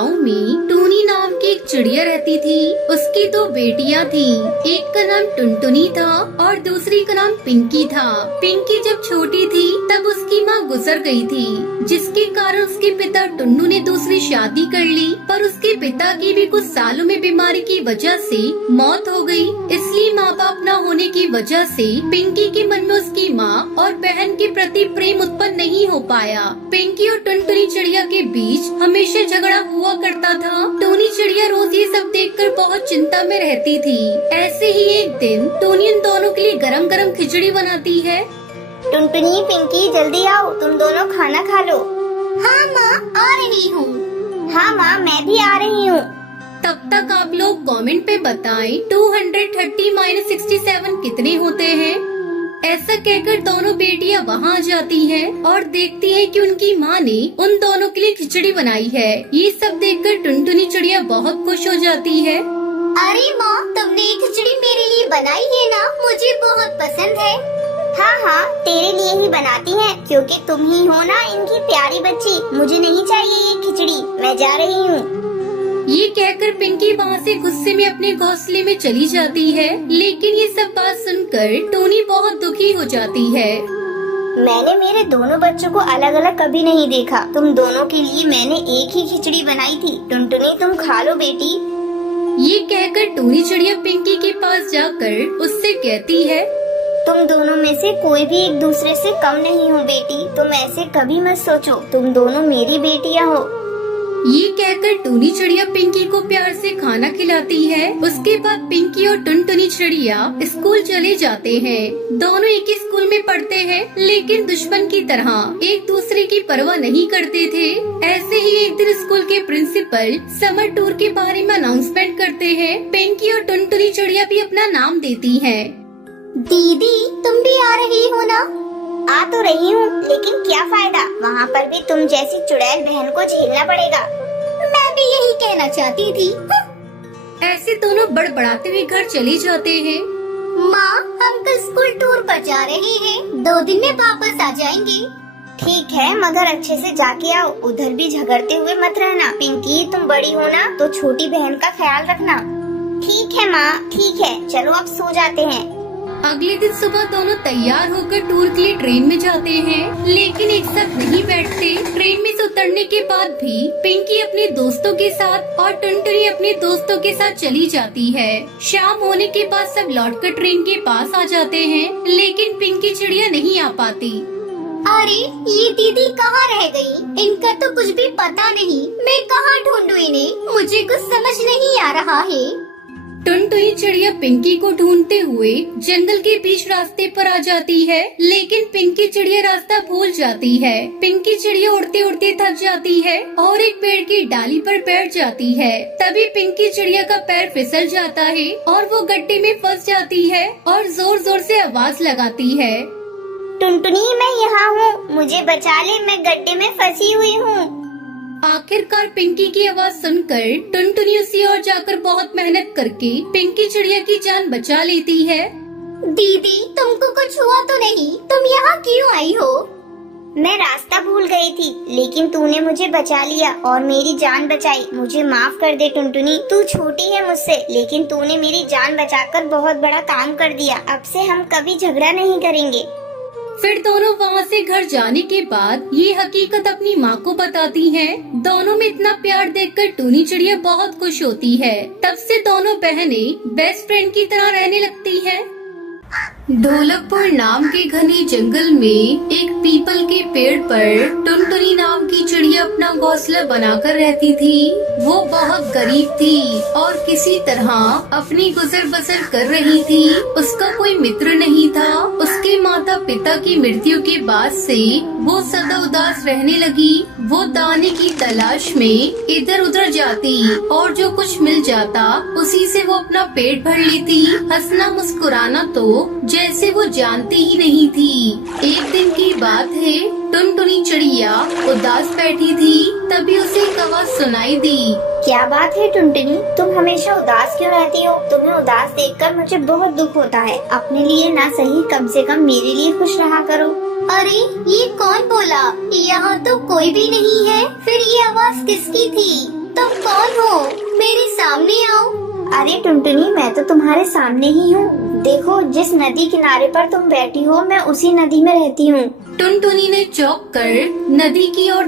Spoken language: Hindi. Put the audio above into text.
गांव में टूनी नाम की एक चिड़िया रहती थी। उसकी दो बेटियां थीं। एक का नाम टुनटुनी था और दूसरी का नाम पिंकी था। पिंकी जब छोटी थी तब उसकी माँ गुजर गई थी, जिसके कारण उसके पिता टुन्नू ने दूसरी शादी कर ली। पर उसके पिता की भी कुछ सालों में बीमारी की वजह से मौत हो गई। इसलिए माँ बाप न होने की वजह से पिंकी के मन में उसकी माँ और बहन के प्रति प्रेम उत्पन्न नहीं हो पाया। पिंकी और टुनटुनी चिड़िया के बीच हमेशा झगड़ा हुआ करता था। टूनी चिड़िया रोज ये सब देखकर बहुत चिंता में रहती थी। ऐसे ही एक दिन टूनी उन दोनों के लिए गरम गरम खिचड़ी बनाती है। टुनटुनी, पिंकी, जल्दी आओ, तुम दोनों खाना खा लो। हाँ माँ, आ रही हूँ। हाँ माँ, मैं भी आ रही हूँ। तब तक आप लोग कमेंट पे बताएं 230 - 67 कितने होते हैं। ऐसा कहकर दोनों बेटियां वहां आ जाती हैं और देखती हैं कि उनकी माँ ने उन दोनों के लिए खिचड़ी बनाई है। ये सब देखकर टुनटुनी चिड़िया बहुत खुश हो जाती है। अरे माँ, तुमने ये खिचड़ी मेरे लिए बनाई है ना? मुझे बहुत पसंद है। हाँ हाँ, तेरे लिए ही बनाती हैं, क्योंकि तुम ही हो ना इनकी प्यारी बच्ची। मुझे नहीं चाहिए ये खिचड़ी, मैं जा रही हूँ। ये कहकर पिंकी वहाँ से गुस्से में अपने घोंसले में चली जाती है। लेकिन ये सब बात सुनकर टोनी बहुत दुखी हो जाती है। मैंने मेरे दोनों बच्चों को अलग अलग कभी नहीं देखा। तुम दोनों के लिए मैंने एक ही खिचड़ी बनाई थी। टुनटुनी, तुम खा लो बेटी। ये कहकर टोनी चिड़िया पिंकी के पास जाकर उससे कहती है, तुम दोनों में से कोई भी एक दूसरे से कम नहीं हो बेटी। तुम ऐसे कभी मत सोचो, तुम दोनों मेरी बेटियां हो। ये कहकर टूनी चिड़िया पिंकी को प्यार से खाना खिलाती है। उसके बाद पिंकी और टुनटुनी चिड़िया स्कूल चले जाते हैं। दोनों एक ही स्कूल में पढ़ते हैं, लेकिन दुश्मन की तरह एक दूसरे की परवाह नहीं करते थे। ऐसे ही एक दिन स्कूल के प्रिंसिपल समर टूर के बारे में अनाउंसमेंट करते हैं। पिंकी और टुनटुनी चिड़िया भी अपना नाम देती है। दीदी, तुम भी आ रही हो ना? आ तो रही हूँ, लेकिन क्या फायदा, वहाँ पर भी तुम जैसी चुड़ैल बहन को झेलना पड़ेगा। मैं भी यही कहना चाहती थी। ऐसे दोनों बड़बड़ाते हुए घर चले जाते हैं। माँ, हम कल स्कूल टूर पर जा रहे हैं। 2 दिन में वापस आ जाएंगे। ठीक है, मगर अच्छे से जाके आओ। उधर भी झगड़ते हुए मत रहना। पिंकी, तुम बड़ी हो ना, तो छोटी बहन का ख्याल रखना। ठीक है माँ, ठीक है, चलो अब सो जाते हैं। अगले दिन सुबह दोनों तैयार होकर टूर के लिए ट्रेन में जाते हैं, लेकिन एक साथ नहीं बैठते। ट्रेन में से उतरने के बाद भी पिंकी अपने दोस्तों के साथ और टुनटुनी अपने दोस्तों के साथ चली जाती है। शाम होने के बाद सब लौटकर ट्रेन के पास आ जाते हैं, लेकिन पिंकी चिड़िया नहीं आ पाती। अरे, ये दीदी कहाँ रह गई? इनका तो कुछ भी पता नहीं। मैं कहाँ ढूंढूं इन्हें? मुझे कुछ समझ नहीं आ रहा है। टुनटुनी चिड़िया पिंकी को ढूंढते हुए जंगल के बीच रास्ते पर आ जाती है, लेकिन पिंकी चिड़िया रास्ता भूल जाती है। पिंकी चिड़िया उड़ते उड़ते थक जाती है और एक पेड़ की डाली पर बैठ जाती है। तभी पिंकी चिड़िया का पैर फिसल जाता है और वो गड्ढे में फंस जाती है और जोर जोर से आवाज लगाती है, टुनटुनी, मैं यहाँ हूँ, मुझे बचा ले, मैं गड्ढे में फंसी हुई हूँ। आखिरकार पिंकी की आवाज सुनकर टुनटुनी उसी ओर जाकर बहुत मेहनत करके पिंकी चिड़िया की जान बचा लेती है। दीदी, तुमको कुछ हुआ तो नहीं? तुम यहाँ क्यों आई हो? मैं रास्ता भूल गई थी, लेकिन तूने मुझे बचा लिया और मेरी जान बचाई। मुझे माफ कर दे टुनटुनी, तू छोटी है मुझसे, लेकिन तूने मेरी जान बचाकर बहुत बड़ा काम कर दिया। अब से हम कभी झगड़ा नहीं करेंगे। फिर दोनों वहाँ से घर जाने के बाद ये हकीकत अपनी माँ को बताती हैं। दोनों में इतना प्यार देखकर टूनी चिड़िया बहुत खुश होती है। तब से दोनों बहनें बेस्ट फ्रेंड की तरह रहने लगती हैं। ढोलकपुर नाम के घने जंगल में एक पीपल के पेड़ पर टुनटुनी नाम की चिड़िया अपना घोंसला बनाकर रहती थी। वो बहुत गरीब थी और किसी तरह अपनी गुजर बसर कर रही थी। उसका कोई मित्र नहीं था। उसके माता पिता की मृत्यु के बाद से वो सदा उदास रहने लगी। वो दाने की तलाश में इधर उधर जाती और जो कुछ मिल जाता उसी से वो अपना पेट भर लेती। हंसना मुस्कुराना तो जैसे वो जानती ही नहीं थी। एक दिन की बात है, टुनटुनी चिड़िया उदास बैठी थी, तभी उसे एक आवाज सुनाई दी। क्या बात है टुनटुनी, तुम हमेशा उदास क्यों रहती हो? तुम्हें उदास देखकर मुझे बहुत दुख होता है। अपने लिए ना सही, कम से कम मेरे लिए खुश रहा करो। अरे, ये कौन बोला? यहाँ तो कोई भी नहीं है। फिर ये आवाज किसकी थी? तुम कौन हो? मेरे सामने आओ। अरे टुनटुनी, मैं तो तुम्हारे सामने ही हूँ। देखो, जिस नदी किनारे पर तुम बैठी हो, मैं उसी नदी में रहती हूँ। टुनटुनी ने चौंक कर नदी की ओर